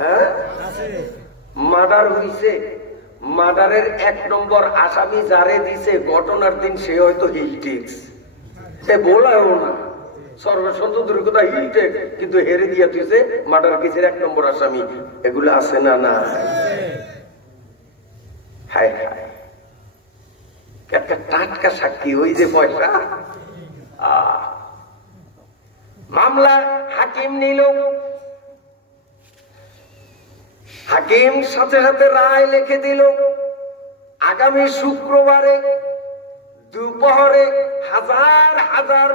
হ্যাঁ, মার্ডার হইছে, মার্ডারের 1 নম্বর আসামি যারে দিছে ঘটনার দিন সে হয়তো হিলটেক্স, সে বলাও না সর্বসন্তর কথা হিলটেক্স, কিন্তু হেরে দিয়া তুইছে মার্ডার কেসের 1 নম্বর আসামি। এগুলো আছে না? না, হায় হায়, একটা টাটকা সাক্ষী, ওই যে পয়সা। মামলা হাকিম নিল, হাকিম সাথে সাথে রায় লিখে দিল, আগামী শুক্রবারে দুপুরে হাজার হাজার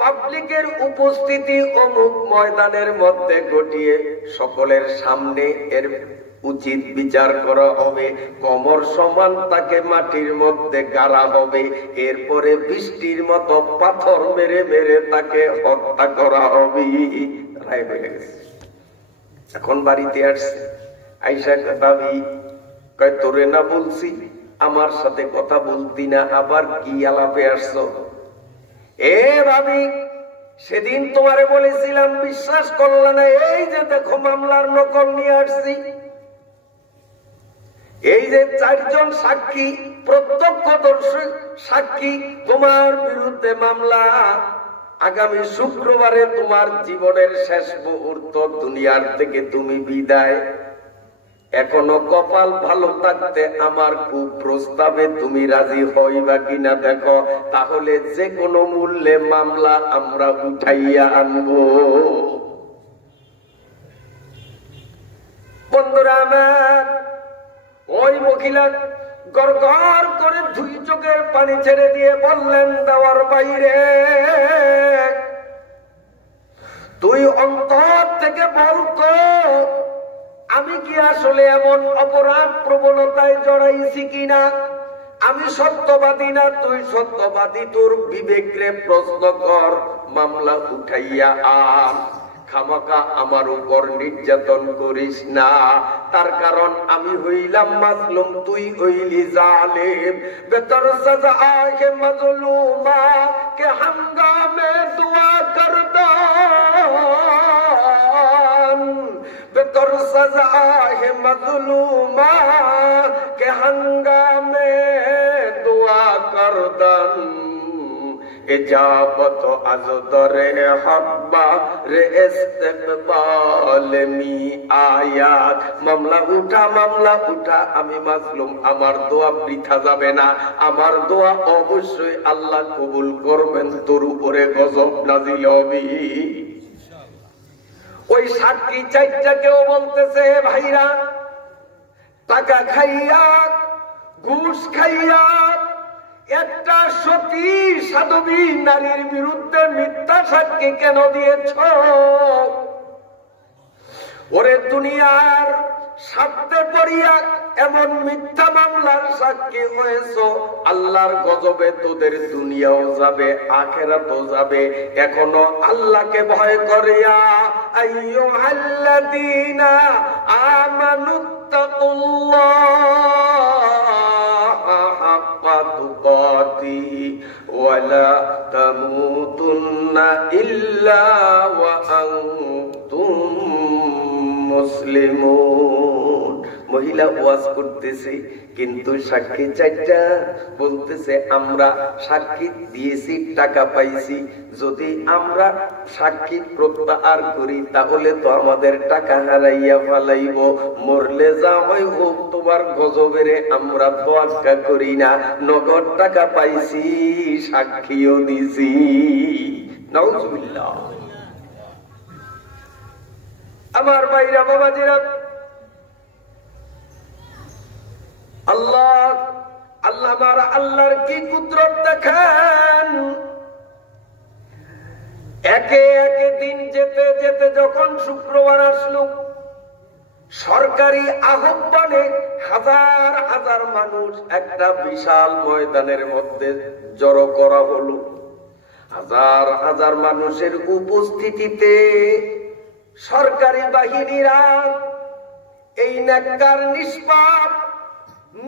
পাবলিকের উপস্থিতি অমুক ময়দানের মধ্যে ঘটিয়ে সকলের সামনে এর উচিত বিচার করা হবে, কোমর সমান তাকে মাটির মধ্যে গাড়া হবে, এরপরে বৃষ্টির মতো পাথর মেরে মেরে তাকে হত্যা করা হবে। রায় হয়ে গেছে। এখন বাড়িতে আসছে, আইসা ভাবি কয় তোরে না বলছি আমার সাথে কথা বলতি না, আবার কি আলাপে আসছো? এ ভাবি, সেদিন তোমারে বলেছিলাম বিশ্বাস করলে না, এই যে দেখো মামলার নকল নিয়ে আসছি, এই যে 4 জন সাক্ষী, প্রত্যক্ষদর্শী সাক্ষী, তোমার বিরুদ্ধে মামলা। আগামী শুক্রবারে তোমার জীবনের শেষ মুহূর্ত, দুনিয়ার থেকে তুমি বিদায়। এখনো কপাল ভালো থাকতে আমার কুপ্রস্তাবে তুমি রাজি হইবা কিনা দেখো, তাহলে যে কোনো মূল্যে মামলা আমরা উঠাইয়া আনবো। বন্ধুরা আমার, ওই মহিলা গড় গড় করে 2 চোখের পানি ছেড়ে দিয়ে বললেন, দেওয়ার বাইরে তুই অন্তর থেকে বলতো আমি কি আসলে এমন অপরাধ প্রবণতায় জড়াইছি কিনা? আমি সত্যবাদী না তুই সত্যবাদী, তোর বিবেকরে প্রশ্ন কর, মামলা উঠাইয়া আন। খামাকা আমার উপর নির্যাতন করিস না, তার কারণ আমি হইলাম মাজলুম, তুই হইলি জালেম। বেতর সাজা আহে মাজলুমা কে হাঙ্গামে দুয়া করদান, বেতর সাজা আহে মাজলুমা কে হাঙ্গামে দুয়া করদান। ইজাবত আজ দরে হাব্বা রে ইস্তিকবাল মি আয়াত। মামলা উঠা, মামলা উঠা, আমি মাজলুম, আমার দোয়া বৃথা যাবে না, আমার দোয়া অবশ্যই আল্লাহ কবুল করবেন, তোর উপরে গজব নাজিল হবে। ওই সাক্ষী 4টাকেও বলতেছে, ভাইরা টাকা খাইয়া ঘুষ খাইয়া একটা সতী সাধবী নারীর বিরুদ্ধে মিথ্যা সাক্ষী কেন দিয়েছ? ওরে দুনিয়ার স্বার্থে পড়িয়া এমন মিথ্যা মামলার সাক্ষী হয়েছ, আল্লাহর গজবে তোদের দুনিয়াও যাবে আখিরাতও যাবে। এখনো আল্লাহকে ভয় করিয়া আইয়ুহাল্লাযীনা আমানুত্তাকুল্লাহা হাক্কা তুকাতিহি ওয়া লা তামুতুন্না ইল্লা ওয়া আনতুম মুসলিমুন। মহিলা ওয়াজ করতেছে, কিন্তু সাক্ষী 4টা বলতেছে আমরা সাক্ষী দিয়েছি, টাকা পাইছি, যদি আমরা সাক্ষী প্রত্যাহার করি তাহলে তো আমাদের টাকা হারাইয়া ফেলাইব, মরলে যা হয় হোক, তোমার গজবেরে আমরা তোয়াক্কা করি না, নগদ টাকা পাইছি, সাক্ষীও দিছি। নাউজুবিল্লাহ। আমার ভাইরা বাবাজিরা, আল্লাহ আল্লাহ আল্লাহর কি কুদরত দেখেন। একে একে দিন যেতে যেতে যখন শুক্রবার আসলো, সরকারি আহ্বানে হাজার হাজার মানুষ একটা বিশাল ময়দানের মধ্যে জড়ো করা হলো। হাজার হাজার মানুষের উপস্থিতিতে সরকারি বাহিনীরা এই নেককার নিষ্পাপ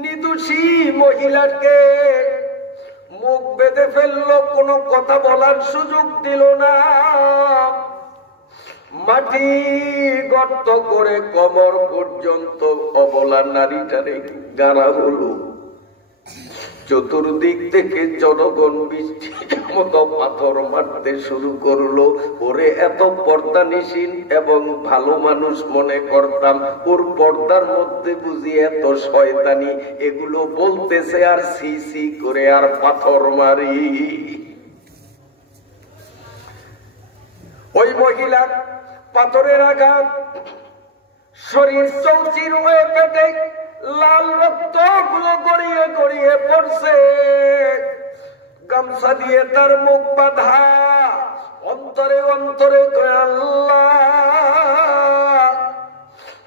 নিদোষী মহিলাকে মুখ বেঁধে ফেললো, কোনো কথা বলার সুযোগ দিল না। মাটি গর্ত করে কোমর পর্যন্ত অবলা নারীটারে গাড়া হলো। চতুর্দিক থেকে জনগণ বৃষ্টির মতো পাথর মারতে শুরু করলো। ওরে এত পর্দানিসীন এবং ভালো মানুষ মনে করতাম, ওর পর্দার মধ্যে বুঝি এত শয়তানি। এগুলো বলতেছে আর সি সি করে আর পাথর মারি। ওই মহিলা পাথরের আঘাত, শরীর চৌচির হয়ে পেটে লাল রক্ত গুলো গড়িয়ে গড়িয়ে পড়ছে। গামছা দিয়ে তার মুখ বাঁধা, অন্তরে অন্তরে আল্লাহ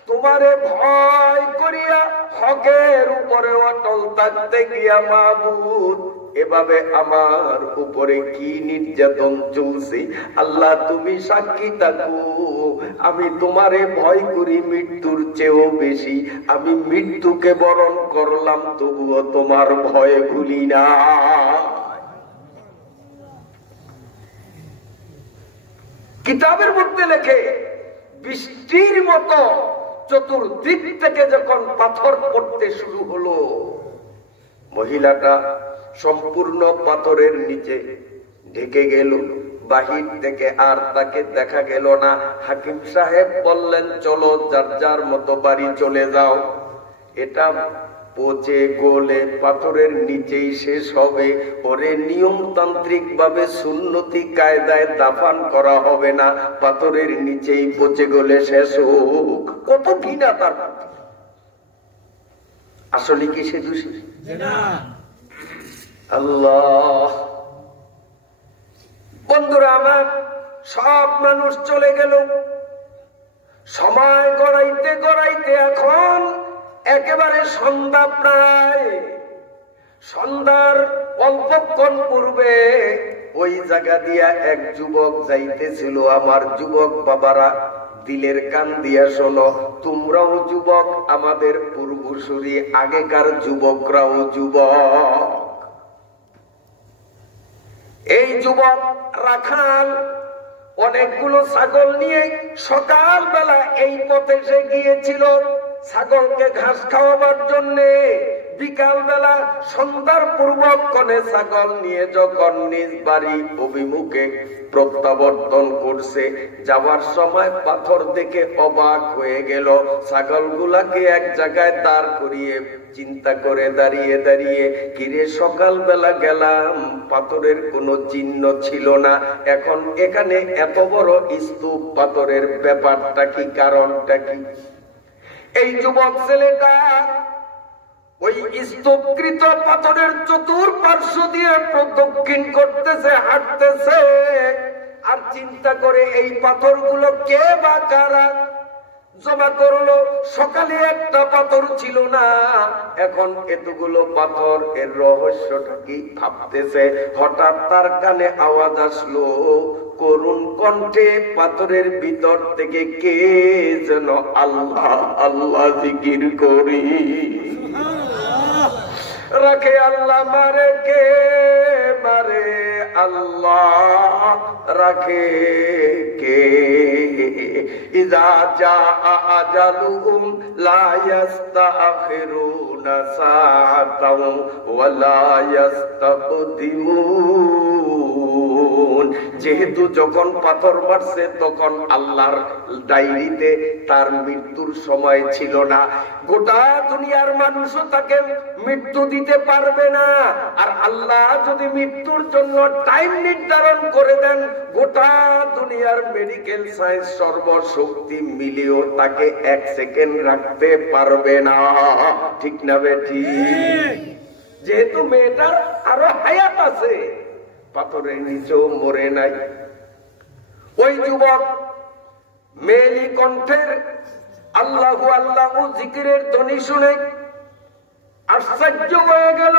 তোমারে ভয় করিয়া হকের উপরে অটল থাকতে গিয়া মাবুদ এভাবে আমার উপরে কি নির্যাতন চলছে, আল্লাহ তুমি সাক্ষী থাকো। আমি তোমারে ভয় করি মৃত্যুর চেয়েও বেশি। আমি মৃত্যুকে বরণ করলাম, তবুও তোমার ভয় ভুলি না। কিতাবের মধ্যে লেখে, বৃষ্টির মতো চতুর্দিক থেকে যখন পাথর পড়তে শুরু হলো, মহিলাটা সম্পূর্ণ পাথরের নিচে ঢেকে গেল। বাহির থেকে আর তাকে দেখা গেল না। হাকিম সাহেব বললেন, চলো যার যার মতো বাড়ি চলে যাও। এটা পচে গলে পাথরের নিচেই শেষ হবে। ওরে নিয়মতান্ত্রিক ভাবে সুন্নতি কায়দায় দাফন করা হবে না, পাথরের নিচেই পচে গলে শেষ হোক। কত ঘৃণা তার প্রতি। আসলে কি সে দোষী? আল্লাহ, বন্ধুরা আমার, সব মানুষ চলে গেল। সময় গড়াইতে গড়াইতে এখন একেবারে সন্ধ্যা প্রায়। সন্ধ্যার অল্পক্ষণ পূর্বে ওই জায়গা দিয়া এক যুবক যাইতেছিল। আমার যুবক বাবারা, দিলের কান দিয়া শোনো, তোমরাও যুবক, আমাদের পূর্বসূরি আগেকার যুবকরাও যুবক। এই যুবক রাখাল অনেকগুলো ছাগল নিয়ে সকালবেলা এই পথে সে গিয়েছিল ছাগলকে ঘাস খাওয়াবার জন্য। বিকাল বেলা সন্ধ্যার পূর্বক্ষণে ছাগল নিয়ে যখন নিজ বাড়ি অভিমুখে প্রত্যাবর্তন করছে, যাওয়ার সময় পাথর দেখে অবাক হয়ে গেল। ছাগলগুলাকে এক জায়গায় দাঁড় করিয়ে চিন্তা করে দাঁড়িয়ে দাঁড়িয়ে, কিরে সকালবেলা গেলাম পাথরের কোনো চিহ্ন ছিল না, এখন এখানে এত বড় স্তূপ পাথরের ব্যাপারটা কি, কারণটা কি? এই যুবক ছেলেটা ওই স্তূপকৃত পাথরের চতুর্পার্শ্ব দিয়ে প্রদক্ষিণ করতেছে, হাঁটতেছে আর চিন্তা করে এই পাথরগুলো কে বা কারা জমা করলো। সকালে একটা পাথর ছিল না, এখন এতগুলো পাথর, এর রহস্যটা কি ভাবতেছে। হঠাৎ তার কানে আওয়াজ আসলো করুণ কণ্ঠে, পাথরের ভিতর থেকে কে যেন আল্লাহ আল্লাহ জিকির করি রাখে। আল্লাহ মারে কে মারে, আল্লাহ রাখে কে। ইযা জা আজালুহুম লা ইস্তাখিরুনা সাআতাও ওয়া লা ইস্তাকদিমুন। যেহেতু যখন পাথর মারছে তখন আল্লাহর ডায়েরিতে তার মৃত্যুর সময় ছিল না। গোটা দুনিয়ার মানুষও তাকে মৃত্যু দিতে পারবে না, আর আল্লাহ যদি মৃত্যুর জন্য টাইম নির্ধারণ করে দেন, গোটা দুনিয়ার মেডিকেল সায়েন্স সর্বশক্তি মিলিয়েও তাকে এক সেকেন্ড রাখতে পারবে না। ঠিক না বেটি? যেহেতু মেয়েটার আরো হায়াত আছে, পাথরের নিচেও মরে নাই। ওই যুবক মেলি কণ্ঠের আল্লাহু আল্লাহু জিকিরের ধ্বনি শুনে আশ্চর্য হয়ে গেল,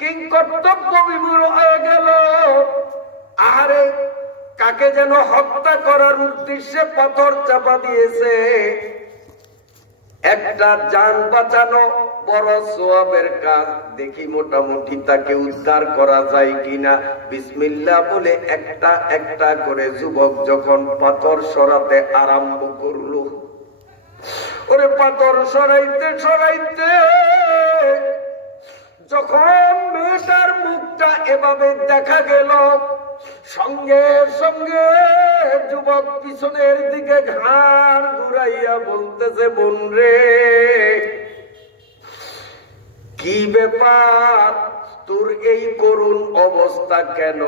কিংকর্তব্য বিমূঢ় হয়ে গেল। আরে কাকে যেন হত্যা করার উদ্দেশ্যে পাথর চাপা দিয়েছে। একটা জান বাঁচানো বড় সওয়াবের কাজ, দেখি মোটামুটি তাকে উদ্ধার করা যায় কিনা। বিসমিল্লাহ বলে একটা একটা করে যুবক যখন পাথর সরাতে আরম্ভ করলো, ওরে পাথর সরাইতে সরাইতে যখন মেয়েটার মুখটা এভাবে দেখা গেল, সঙ্গে সঙ্গে যুবক পিছনের দিকে ঘাড় ঘুরাইয়া বলতেছে, বোন রে, কি ব্যাপার, তোর এই করুণ অবস্থা কেন?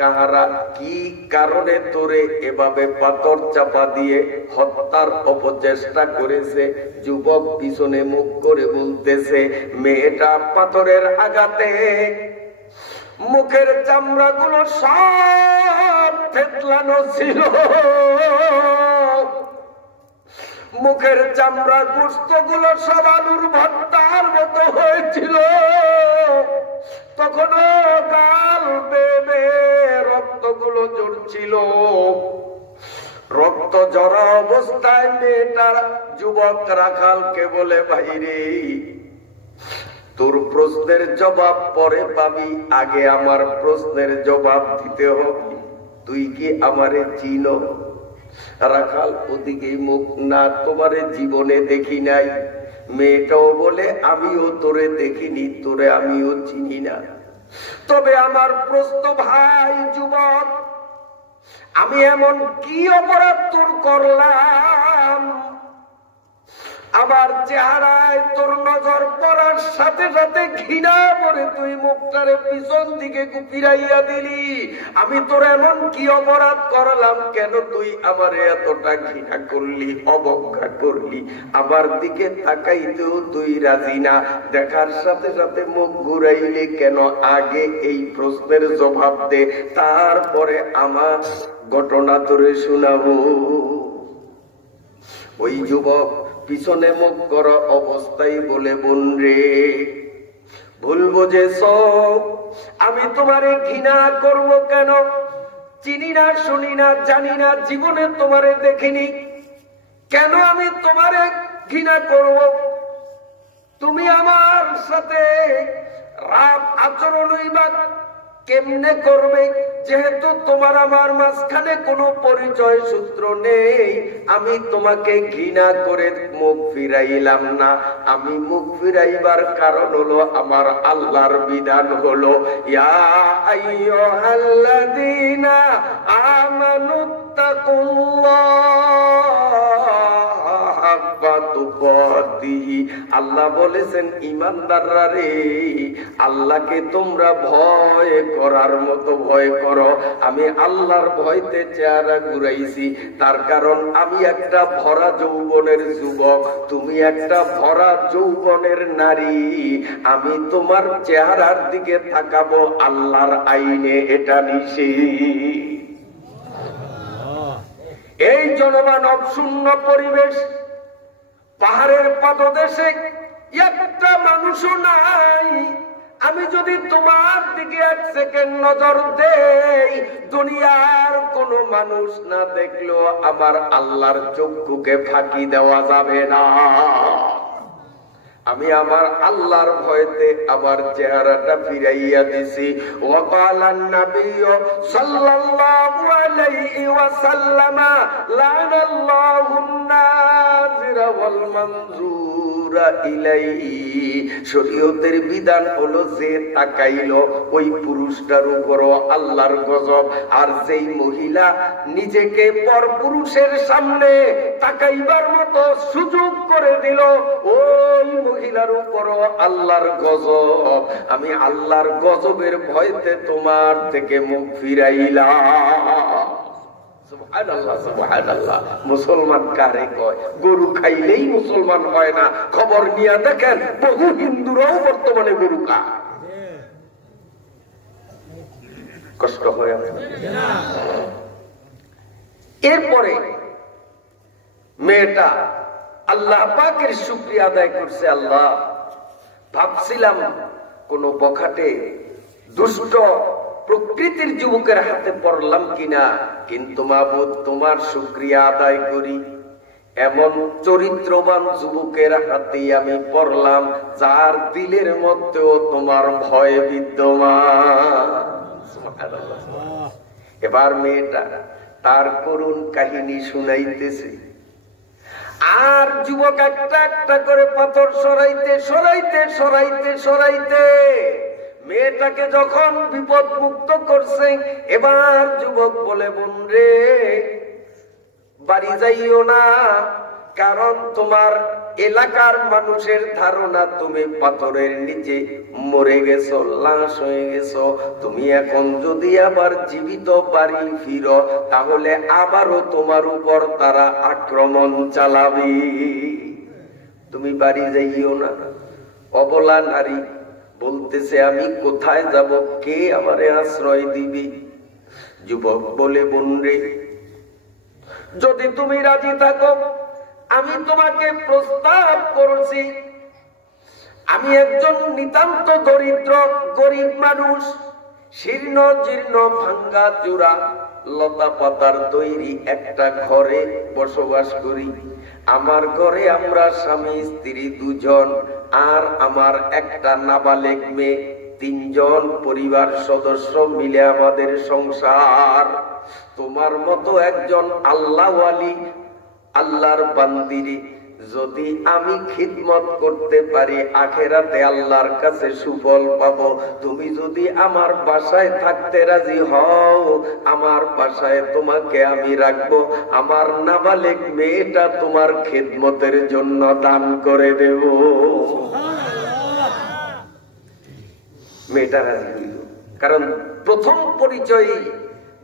কাহারা কি কারণে তোরে এভাবে পাথর চাপা দিয়ে হত্যার অপচেষ্টা করেছে? যুবক পিছনে মুখ করে বলতেছে, মেয়েটা পাথরের আঘাতে মুখের চামড়া গুলো সব থেতলানো ছিল, মুখের চামড়া গোস্ত গুলো সব আলুর ভর্তার মতো হয়েছিল, তখনও গাল বেবে রক্ত গুলো ঝরছিল। রক্ত ঝরা অবস্থায় মেয়েটার যুবক রাখালকে বলে, ভাইরে, তোর প্রশ্নের জবাব পরে পাবি, আগে আমার প্রশ্নের জবাব দিতে হবে। তুই কি আমারে চিনো? রাখাল ওদিকে মুখ, না, তোমারে জীবনে দেখি নাই। মেয়েটাও বলে, আমিও তোরে দেখিনি, তোরে আমিও চিনি না। তবে আমার প্রশ্ন, ভাই যুবক, আমি এমন কি অপরাধ তোর করলাম? আমার চেহারায় তোর নজর পড়ার সাথে সাথে ঘৃণা করে তুই মুখটারে পিছন দিকে ফিরাইয়া দিলি। আমি তোর এমন কি অপরাধ করলাম? কেন তুই আমারে এতটা ঘৃণা করলি, অবজ্ঞা করলি? আমার দিকে তাকাইতেও তুই রাজি না, দেখার সাথে সাথে মুখ ঘুরাইলি কেন? আগে এই প্রশ্নের জবাব দে, তারপরে আমার ঘটনা তোরে শোনাবো। ওই যুবক পিছনে মুখ করা অবস্থায় বলে, বোন রে, ভুল বুঝেছ, আমি তোমারে ঘৃণা করব কেন? চিনি না, শুনি না, জানি না, জীবনে তোমারে দেখিনি, কেন আমি তোমারে ঘৃণা করব? তুমি আমার সাথে রাত আচরণই বা কেমনে করবে? যেহেতু তোমার আমার মাঝখানে কোনো পরিচয় সূত্র নেই, আমি তোমাকে ঘৃণা করে মুখ ফিরাইলাম না। আমি মুখ ফিরাইবার কারণ হলো, আমার আল্লাহর বিধান হলো, ইয়া আইয়ুহাল্লাযীনা আল্লাহ বলেছেন, ইমানদাররা রে, আল্লাহকে তোমরা ভয় করার মতো ভয় করো। আমি আল্লাহর ভয়তে চেহারা ঘুরাইছি, তার কারণ আমি একটা ভরা যৌবনের যুবক, তুমি একটা ভরা যৌবনের নারী। আমি তোমার চেহারার দিকে তাকাবো, আল্লাহর আইনে এটা নিষেধ। এই জনমানব শূন্য পরিবেশ, পাহাড়ের পাদদেশে একটা মানুষও নাই। আমি যদি তোমার দিকে এক সেকেন্ড নজর দেই, দুনিয়ার কোন মানুষ না দেখলেও আমার আল্লাহর চক্ষুকে ফাঁকি দেওয়া যাবে না। আমি আমার আল্লাহর ভয়তে আমার চেহারাটা ফিরাইয়া দিছি। ওয়াকালান নাবিয়্যু সাল্লাল্লাহু আলাইহি ওয়াসাল্লাম, লানাল্লাহুন নাযিরা ওয়াল মানযুরা ইলাইহি। শরীয়তের বিধান হলো, যে তাকাইলো ওই পুরুষটার উপরও আল্লাহর গজব, আর যেই মহিলা নিজেকে পরপুরুষের সামনে তাকাইবার মতো সুযোগ করে দিল, ওই মহিলার উপরও আল্লাহর গজব। আমি আল্লাহর গজবের ভয়তে তোমার থেকে মুখ ফিরাইলাম। সুবহানাল্লাহ, সুবহানাল্লাহ। মুসলমান কারে কয়? গরু খাইলেই মুসলমান হয় না। খবর নিয়ে দেখেন, বহু হিন্দুরাও বর্তমানে গরু খায়। কষ্ট হয় না? এরপরে মেয়েটা আল্লাহ পাকের শুকরিয়া আদায় করছে। আল্লাহ, ভাবছিলাম কোন বখাটে দুষ্ট প্রকৃতির যুবকের হাতে পড়লাম কিনা, কিন্তু মাবুদ তোমার শুকরিয়া আদায় করি, এমন চরিত্রবান যুবকের হাতে আমি পড়লাম যার দিলের মধ্যেও তোমার ভয় বিদ্যমান। এবার মেয়েটা তার করুণ কাহিনী শুনাইতেছে, আর যুবক একটা একটা করে পাথর সরাইতে সরাইতে সরাইতে সরাইতে মেয়েটাকে যখন বিপদ মুক্ত করছে, এবার যুবক বলে, বোন রে বাড়ি যাইও না, কারণ তোমার এলাকার মানুষের ধারণা তুমি পাথরের নিচে মরে গেছো, লাশ হয়ে গেছো। তুমি এখন যদি আবার জীবিত বাড়ি ফিরো, তাহলে আবারও তোমার উপর তারা আক্রমণ চালাবে। তুমি বাড়ি যাইও না। অবলা নারী বলতেছে, আমি কোথায় যাব, কে আমারে আশ্রয় দিবি? যুবক বলে, বোন রে যদি তুমি রাজি থাকো, আমি তোমাকে প্রস্তাব করছি। আমি একজন নিতান্ত দরিদ্র গরিব মানুষ, শীর্ণ জীর্ণ ভাঙ্গা চূড়া লতা পাতার তৈরি একটা ঘরে বসবাস করি। আমার ঘরে আমরা স্বামী স্ত্রী দুজন, আর আমার একটা নাবালেক মেয়ে, তিনজন পরিবার সদস্য মিলে আমাদের সংসার। তোমার মতো একজন আল্লাহওয়ালি আল্লাহর বান্দিরি যদি আমি খিদমত করতে পারি, আখেরাতে আল্লাহর কাছে সুফল পাবো। তুমি যদি আমার বাসায় থাকতে রাজি হও, আমার বাসায় তোমাকে আমি রাখবো। আমার নাবালেক মেয়েটা তোমার খিদমতের জন্য দান করে দেব। মেয়েটা রাজি হইল, কারণ প্রথম পরিচয়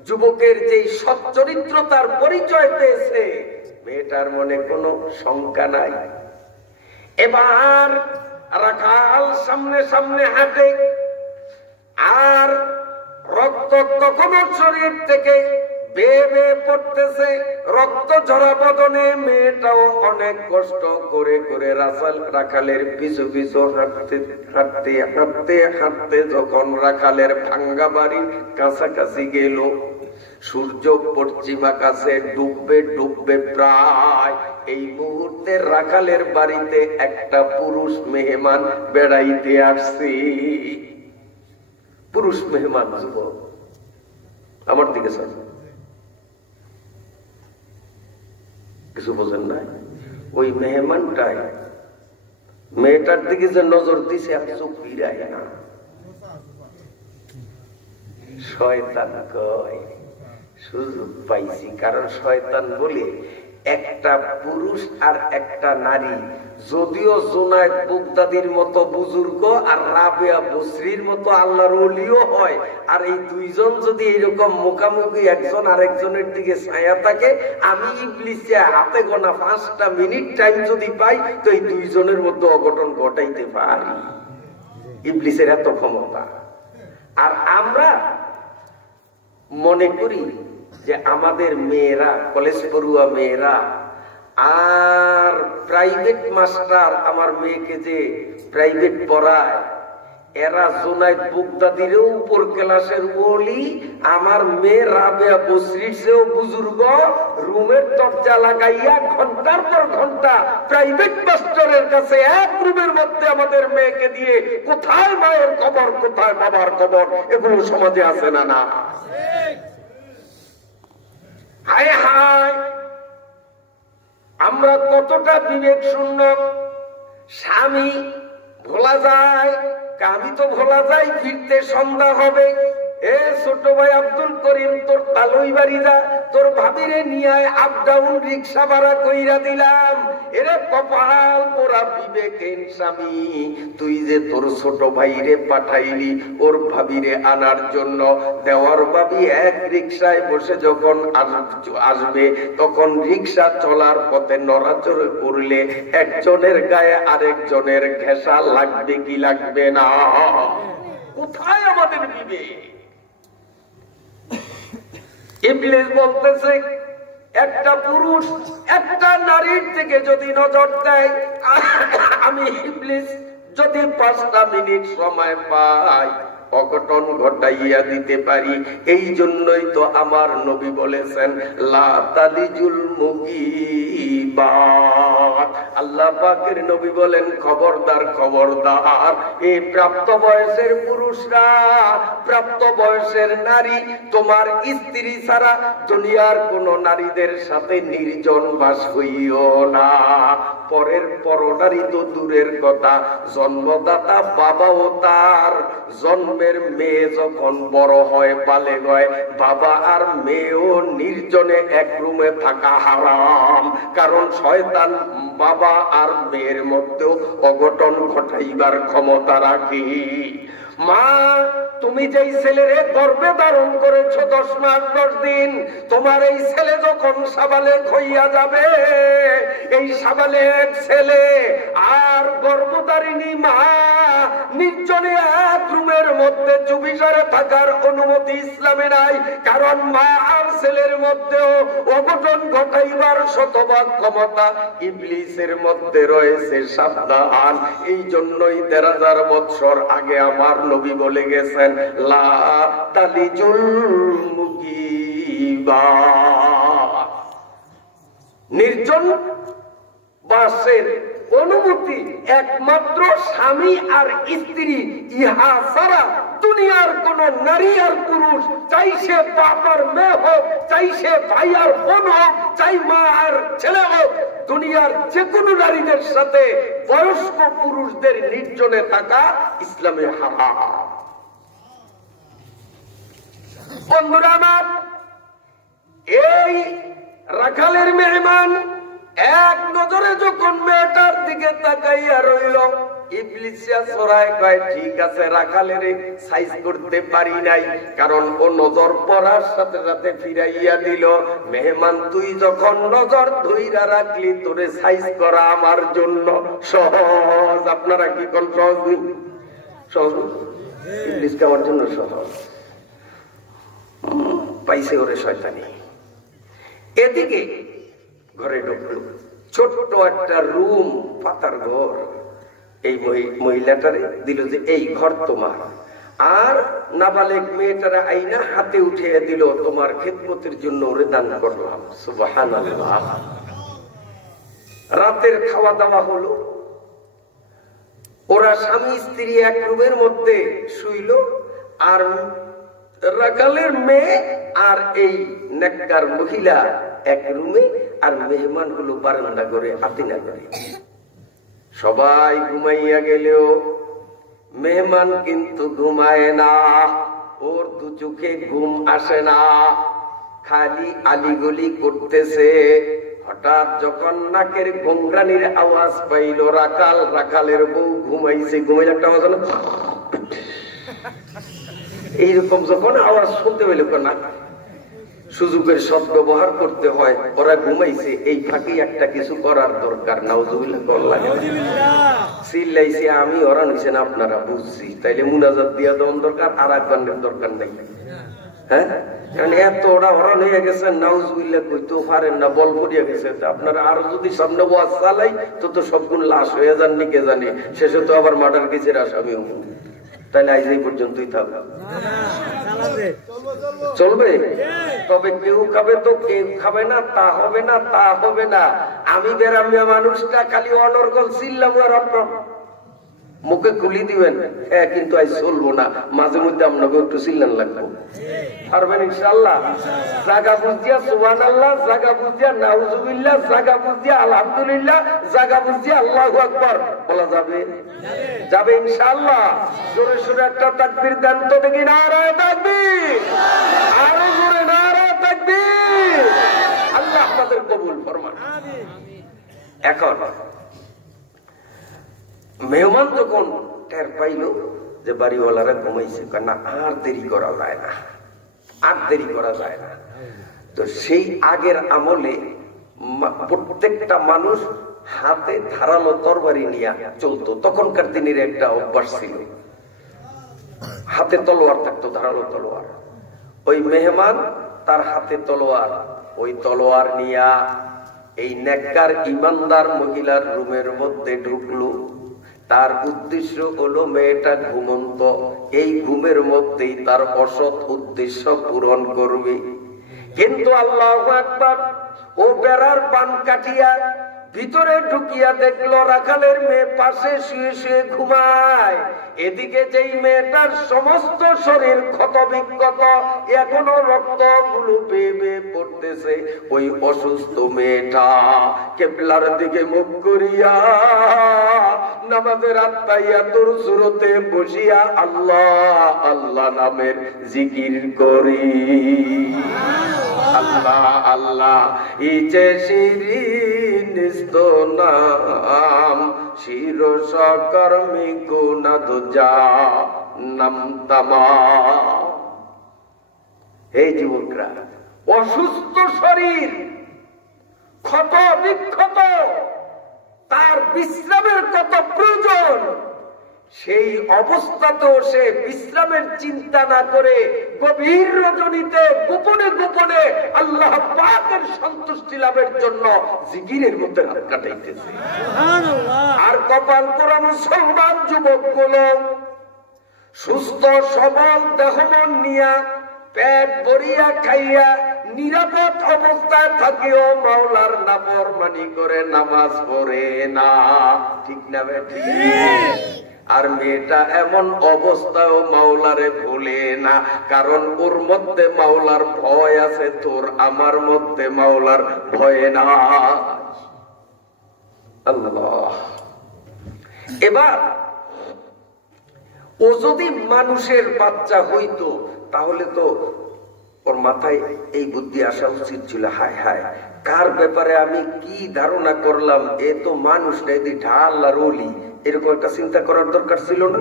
যুবকের যে সচ্চরিত্রতার পরিচয় পেয়েছে, মেয়েটার মনে কোনো শঙ্কা নাই। এবার রাখাল সামনে সামনে হাঁটে, আর রক্ত তখনও শরীর থেকে বেয়ে বেয়ে পড়তেছে, রক্ত ঝরা বদনে মেয়েটাও অনেক কষ্ট করে করে রাখালের পিছু পিছু হাঁটতে হাঁটতে হাঁটতে হাঁটতে যখন রাখালের ভাঙ্গা বাড়ির কাছাকাছি গেল, সূর্য পশ্চিমা কাছে ডুববে ডুববে প্রায়, এই মুহূর্তে রাখালের বাড়িতে একটা পুরুষ মেহমান বেড়াইতে আসছে। পুরুষ মেহমান যুবক, আমার দিকে স্যার কিছু বোঝেন না? ওই মেহমানটাই মেয়েটার দিকে যে নজর দিছে, আর চোখ ফিরায় না। শয়তান কয় সুযোগ পাইছি, কারণ শয়তান বলে একটা পুরুষ আর একটা নারী, যদিও জোনায়েদ বুগদাদির মতো বুজুর্গ আর রাবেয়া বসরির মতো আল্লাহর ওলিও হয়, আর এই দুইজন যদি এরকম মুখামুখি একজন আরেকজনের দিকে ছায়া থাকে, আমি ইবলিসে হাতে গোনা 5টা মিনিট টাইম যদি পাই, তো এই দুইজনের মধ্যে অঘটন ঘটাইতে পারি। ইবলিসের এত ক্ষমতা। আর আমরা মনে করি যে আমাদের মেয়েরা, কলেজ পড়ুয়া মেয়েরা আর প্রাইভেট মাস্টার আমার মেয়েকে যে প্রাইভেট পড়ায়, এরা জোনায়েদ বুগদাদিরও উপর ক্লাসের ওলি, আমার মেয়ে রাবেয়া বসরির চেয়েও বুজুর্গ, রুমের দরজা লাগাইয়া ঘন্টার পর ঘন্টা প্রাইভেট মাস্টারের কাছে এক রুমের মধ্যে আমাদের মেয়েকে দিয়ে কোথায় মায়ের খবর, কোথায় বাবার খবর, এগুলো সমাজে আছে না? না। হায় হায়, আমরা কতটা বিবেক শূন্য। স্বামী ভোলা যায়, আমি তো ভোলা যাই, ফিরতে সন্ধ্যা হবে। এ ছোট ভাই আব্দুল করিম, তোর তালুই বাড়ি যা, তোর ভাবিরে নিয়ে আপ ডাউন রিক্সা ভাড়া কইরা দিলাম। এরে কপাল পোড়া বিবেকহীন স্বামী, তুই যে তোর ছোট ভাইরে পাঠাইলি ওর ভাবিরে আনার জন্য, দেওয়ার ভাবি এক রিক্সায় বসে যখন আসবে, তখন রিক্সা চলার পথে নড়াচড়ে করলে একজনের গায়ে আরেকজনের ঘেঁষা লাগবে কি লাগবে না? কোথায় আমাদের বিবেক? ইবলিস বলতেছে, একটা পুরুষ একটা নারীর থেকে যদি নজর দেয়, আমি ইবলিস যদি 5টা মিনিট সময় পাই, অঘটন ঘটাইয়া দিতে পারি। এই জন্যই তো আমার নবী বলেছেন লা তালিজুল মুগীবাত। আল্লাহ পাকের নবী বলেন খবরদার খবরদার, এই প্রাপ্ত বয়সের পুরুষরা, প্রাপ্ত বয়সের নারী, তোমার স্ত্রী ছাড়া দুনিয়ার কোন নারীদের সাথে নির্জন বাস হইও না। পরের পরনারী তো দূরের কথা, জন্মদাতা বাবাও তার জন্মের মেয়ে যখন বড় হয় বালেগ হয়, বাবা আর মেয়েও নির্জনে এক রুমে থাকা হারাম। কারণ শয়তান বাবা আর মেয়ের মধ্যেও অঘটন ঘটাইবার ক্ষমতা রাখে। মা, তুমি যেই ছেলেরে গর্ভে ধারণ করেছো 10 মাস 10 দিন, তোমার এই ছেলে যখন সাবালেক হইয়া যাবে, এই সাবালেক ছেলে আর গর্ভধারিণী মা নির্জনে এক রুমের মধ্যে চুপিসারে থাকার অনুমতি ইসলামে নাই। কারণ মা আর ছেলের মধ্যেও অঘটন ঘটাইবার শতভাগ ক্ষমতা ইবলিসের মধ্যে রয়েছে। সাবধান। এই জন্যই ১৩,০০০ বৎসর আগে আমার নবী বলে গেছেন লা তালিজুল মুগীবাত। নির্জন বাসের অনুমতি একমাত্র স্বামী আর স্ত্রী, ইহা ছাড়া দুনিয়ার কোন নারী আর পুরুষ, চাই সে বাপ আর মেয়ে হোক, চাই সে ভাই আর বোন হোক, চাই মা আর ছেলে হোক, দুনিয়ার যে কোনো নারীদের সাথে বয়স্ক পুরুষদের নির্জনে থাকা ইসলামে হারাম। বন্ধুরা আমার, এই রাখালের মেহমান এক নজরে যখন মেয়েটার দিকে তাকাইয়া রইল, ইবলিসিয়া সরায় কয় ঠিক আছে, রাখালের সাইজ করতে পারি নাই, কারণ ও নজর পড়ার সাথে সাথে ফিরাইয়া দিল। মেহমান, তুই যখন নজর ধইরা রাখলি, তোরে সাইজ করা আমার জন্য সহজ। আপনারা কি কোন সহজ নেই? সহজ ইবলিসকে আমার জন্য সহজ পাইছে ওরে শয়তানি। এদিকে ঘরে ঢুকলো, ছোট্ট একটা রুম, পাতার ঘর। এই মহিলাটারে দিল যে এই ঘর তোমার, আর নাবালেক মেয়েটারে আইনা হাতে উঠিয়ে দিল, তোমার খেদমতের জন্য ওরে দান করলাম। সুবহানাল্লাহ। রাতের খাওয়া দাওয়া হলো, ওরা স্বামী স্ত্রী এক রুমের মধ্যে শুইল, আর রাখালের মেয়ে আর এই নেককার মহিলা এক রুমে, আর মেহমান গুলো বারান্দা করে আতিনা করে। সবাই ঘুমাইয়া গেলেও মেহমান কিন্তু ঘুমায় না, ওর দু চোখে ঘুম আসে না, খালি আলিগলি করতেছে। হঠাৎ যখন নাকের গোংরানির আওয়াজ পাইল রাখাল, রাখালের বউ ঘুমাইছে, ঘুমাইলে একটা আওয়াজ হলো, এইরকম যখন আওয়াজ শুনতে পেল না, সুযোগের সৎ ব্যবহার করতে হয়। ওরা ঘুমাইছে, এই ফাঁকে একটা কিছু করার দরকার। নাউজুবিল্লাহ করলাম, চিল্লাইছে আমি, ওরা নিছেন আপনারা, বুঝছি। তাইলে মুনাজাত দিয়া দেওয়ার দরকার, আর একবারের দরকার নেই। হ্যাঁ, কারণ এত ওরা ওরা হয়ে গেছে, নাউজুবিল্লাহ কইতেও পারেন না, বল করিয়া গেছে। আপনারা আরো যদি সামনে ওয়াজ চালাই তো সবগুলো লাশ হয়ে যান, কে জানে, শেষে তো আবার মার্ডার কেসের আসামি হবো। তাহলে আজ এই পর্যন্তই থাকবে, চলবে। তবে কেউ খাবে তো কেউ খাবে না, তা হবে না, তা হবে না। আমি বেরামিয়া মানুষটা খালি অনর্গল চিল্লাম, আর আপনার মুখে খুলি দিবেন, হ্যাঁ, কিন্তু আজ চলবো না। মাঝে মধ্যে আপনাকে একটু চিল্লান লাগবে, পারবেন ইনশাআল্লাহ। জায়গা বুঝিয়া সুবহানাল্লাহ, জায়গা বুঝিয়া নাউজুবিল্লাহ, জায়গা বুঝিয়া আলহামদুলিল্লাহ, জায়গা বুঝিয়া আল্লাহু আকবার বলা যাবে, যাবে ইনশাআল্লাহ। জোরে সোরে একটা তাকবীর দেন তো দেখি, নারায়ে তাকবীর, আরো জোরে নারায়ে তাকবীর। আল্লাহ আপনাদের কবুল ফরমান। এখন মেহমান যখন টের পাইল যে বাড়িওয়ালারা ঘুমাইছে, না আর দেরি করা যায় না, আর দেরি করা যায় না। তো সেই আগের আমলে প্রত্যেকটা মানুষ হাতে ধারালো তরবারি নিয়ে চলতো। তখনকার দিনের একটা অভ্যাস ছিল, হাতে তলোয়ার থাকতো, ধারালো তলোয়ার। ওই মেহমান তার হাতে তলোয়ার, ওই তলোয়ার নিয়া এই নেককার ইমানদার মহিলার রুমের মধ্যে ঢুকলো। তার উদ্দেশ্য হলো মেয়েটা ঘুমন্ত, এই ঘুমের মধ্যেই তার অসৎ উদ্দেশ্য পূরণ করবে। কিন্তু আল্লাহু আকবার, ও বেড়ার বান কাটিয়া ভিতরে ঢুকিয়া দেখলো রাখালের মেয়ে পাশে শুয়ে শুয়ে ঘুমায়। এদিকে যেই মেয়েটার সমস্ত শরীর ক্ষত বিক্ষত, এখনো রক্ত গুলো বেয়ে বেয়ে পড়তেছে, ওই অসুস্থ মেয়েটা কিবলার দিকে মুখ করিয়া নামাজের আত্মাইয়াতুর সুরতে বসিয়া আল্লাহ আল্লাহ নামের জিকির করি। আল্লাহ আল্লাহ ইচে শিরিন নাম শিরোষ কর্মী গুনাদ যা নাম তামা। হে যুবকরা, অসুস্থ শরীর, ক্ষত বিক্ষত, তার বিশ্রামের কত প্রয়োজন, সেই অবস্থাতেও সে বিশ্রামের চিন্তা না করে গভীর রজনীতে গোপনে গোপনে আল্লাহ পাকের সন্তুষ্টি লাভের জন্য জিকিরের মধ্যে রাত কাটাইতেছে। আর কপাল পোড়া মুসলমান যুবকগুলো সুস্থ সবল দেহমন নিয়া পেট ভরিয়া খাইয়া নিরাপদ অবস্থায় থাকিও মাওলার নাফরমানি করে নামাজ পড়ে না, ঠিক না বেঠিক? আর মেয়েটা এমন অবস্থায় মাওলারে ভুলে না, কারণ ওর মধ্যে মাওলার ভয় আছে, তোর আমার মধ্যে মাওলার ভয় না। আল্লাহ। এবার ও যদি মানুষের বাচ্চা হইতো তাহলে তো ওর মাথায় এই বুদ্ধি আসা উচিত ছিল, হায় হায় কার ব্যাপারে আমি কি ধারণা করলাম, এ তো মানুষ না, এদি ঢাল আর ওলি, এরকম একটা চিন্তা করার দরকার ছিল না?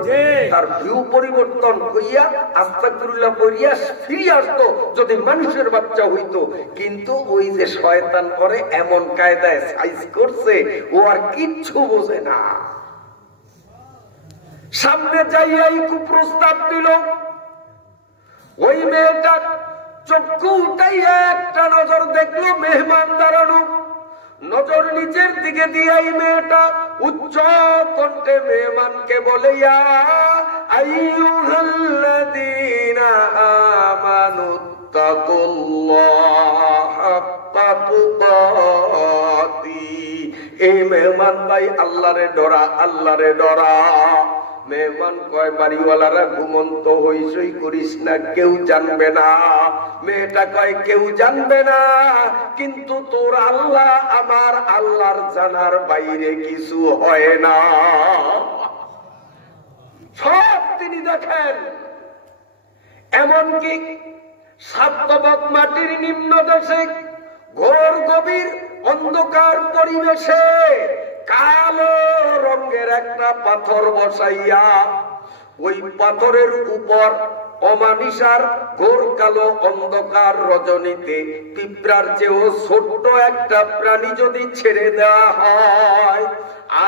তার ভিউ পরিবর্তন হইয়া আস্তাগফিরুল্লাহ পড়িয়া ফিরে আসতো যদি মানুষের বাচ্চা হইতো। কিন্তু ওই যে শয়তান করে এমন কায়দায় সাইজ করছে, ও আর কিচ্ছু বোঝে না। সামনে যাইয়াই কুপ্রস্তাব দিল। ওই মেয়েটা চক্ষু উঠাইয়া একটা নজর দেখলো মেহমান দাঁড়ানো, নজর নিচের দিকে দিয়াই মেয়েটা উচ্চ কণ্ঠে মেহমানকে বলে, ইয়া আইয়ুহাল্লাযীনা আমানুত্তাকুল্লাহা হাক্কা তুকাতি। এই মেহমান ভাই আল্লাহরে ডরা, আল্লাহরে ডরা। মেহমান কয়, বাড়িওয়ালারা ঘুমন্ত হইসই করিস না, কেউ জানবে না। মেয়েটা কয়, কেউ জানবে না, কিন্তু তোর আল্লাহ আমার আল্লাহর জানার বাইরে কিছু হয় না। সব তিনি দেখেন। এমনকি সাতবক মাটির নিম্ন দেশে ঘোর গভীর অন্ধকার পরিবেশে কালো রঙের একটা পাথর বসাইয়া ওই পাথরের উপর অমানিসার ঘোর কালো অন্ধকার রজনীতে পিঁপড়ার চেয়েও ছোট্ট একটা প্রাণী যদি ছেড়ে দেওয়া হয়,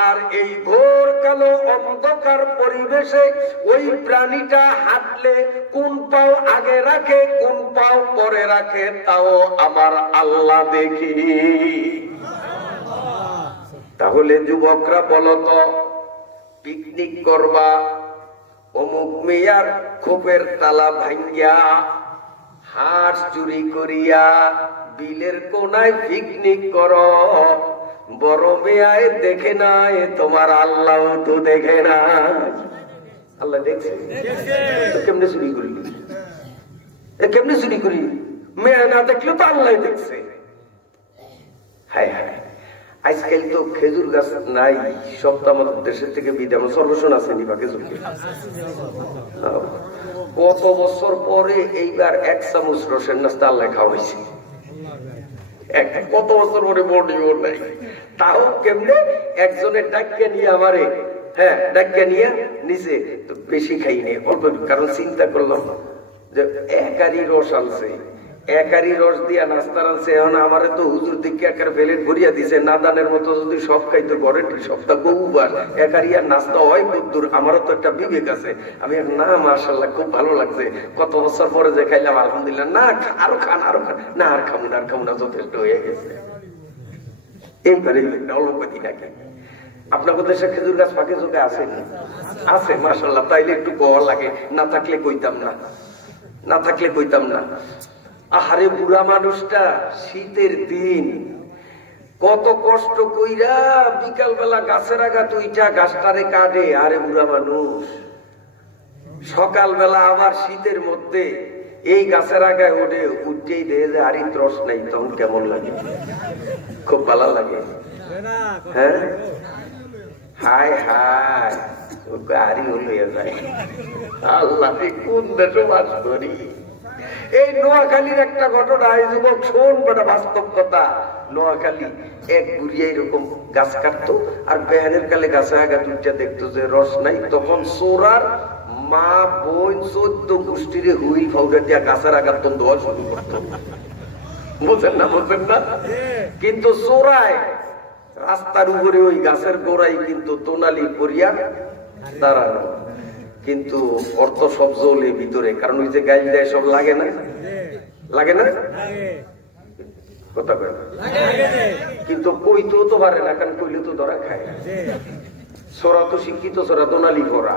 আর এই ঘোর কালো অন্ধকার পরিবেশে ওই প্রাণীটা হাঁটলে কোন পাও আগে রাখে কোন পাও পরে রাখে তাও আমার আল্লাহ দেখি। তাহলে যুবকরা বলতো, পিকনিক করবা, অমুক মেয়ার খোপের তালা ভাঙ্গিয়া হাঁস চুরি করিয়া বিলের কোনায় পিকনিক করো, বড় মেয়ায় দেখে নাই, তোমার আল্লাহ তো দেখে না। আল্লাহ দেখছে? কেমনে চুরি করলি? কেমনে চুরি করি? মেয়া না দেখলে তো আল্লাহ দেখছে। হায় হায়, আজকাল তো খেজুর গাছ নাই, সপ্তাহ আমাদের দেশের থেকে বিদায় সর্বশন আছে নিবা খেজুর। কত বছর পরে এইবার এক চামচ রসের নাস্তা আল্লাহ খাওয়াইছে। কত বছর পরে বডি ওর নাই, তাও কেমনে একজনের ডাক্কা নিয়ে আমারে, হ্যাঁ ডাক্কা নিয়ে নিচে তো বেশি খাইনি অল্প, কারণ চিন্তা করলাম যে একারি রস আনছে, একারি রস দিয়া নাস্তা আনছে, এখন আমারে তো হুজুর দিকে একার প্লেট ভরিয়া দিছে, নাদানের মতো যদি সব খাইতো ঘরের সপ্তাহ বহুবার একারি আর নাস্তা হয় কদ্দুর, আমারও তো একটা বিবেক আছে। আমি না মাশাআল্লাহ খুব ভালো লাগছে, কত বছর পরে যে খাইলাম আলহামদুলিল্লাহ, না আরো খান আরো খান, না আর খাবো না আর খাবো না, যথেষ্ট হয়ে গেছে। এইবারে অল্পতি নাকি আপনাদের দেশে খেজুর গাছ ফাঁকে চোখে আছে? আছে, মাশাআল্লাহ। তাইলে একটু কওয়া লাগে, না থাকলে কইতাম না, না থাকলে কইতাম না। আহারে বুড়া মানুষটা শীতের দিন কত কষ্ট কইরা বিকাল বেলা গাছের আগা তুইটা গাছটারে কাটে। আরে বুড়া মানুষ সকাল বেলা আবার শীতের মধ্যে এই গাছের আগায় ওঠে, উঠতেই দেয় যে আরে ত্রস নাই, তখন কেমন লাগে? খুব ভালো লাগে। হ্যাঁ, হায় হায় গাড়ি হয়ে যায়। আল্লাহ কোন দেশে বাস করি। এই নোয়াখালীর একটা ঘটনা, এই যুবক শোন বেটা, বাস্তব কথা। নোয়াখালী এক বুড়িয়া এরকম গাছ কাটতো, আর বেহানের কালে গাছে আগা দুইটা দেখতো যে রস নাই, তখন সোরার মা বোন 14 গোষ্ঠীর হুইল ফাউডার দিয়া গাছের আঘাত দেওয়া শুরু করতো। বুঝেন না, বুঝেন না? কিন্তু চোরায় রাস্তার উপরে ওই গাছের গোড়াই কিন্তু তোনালি করিয়া দাঁড়ানো, কিন্তু অর্থ সব জ্বলে ভিতরে, কারণ ওই যে গাইল দেয় সব লাগে না, লাগে না কথা কয়, কিন্তু কইতেও তো পারে না, কারণ কইলে তো ধরা খায়। সোরা তো শিক্ষিত, সোরা তোনালি করা।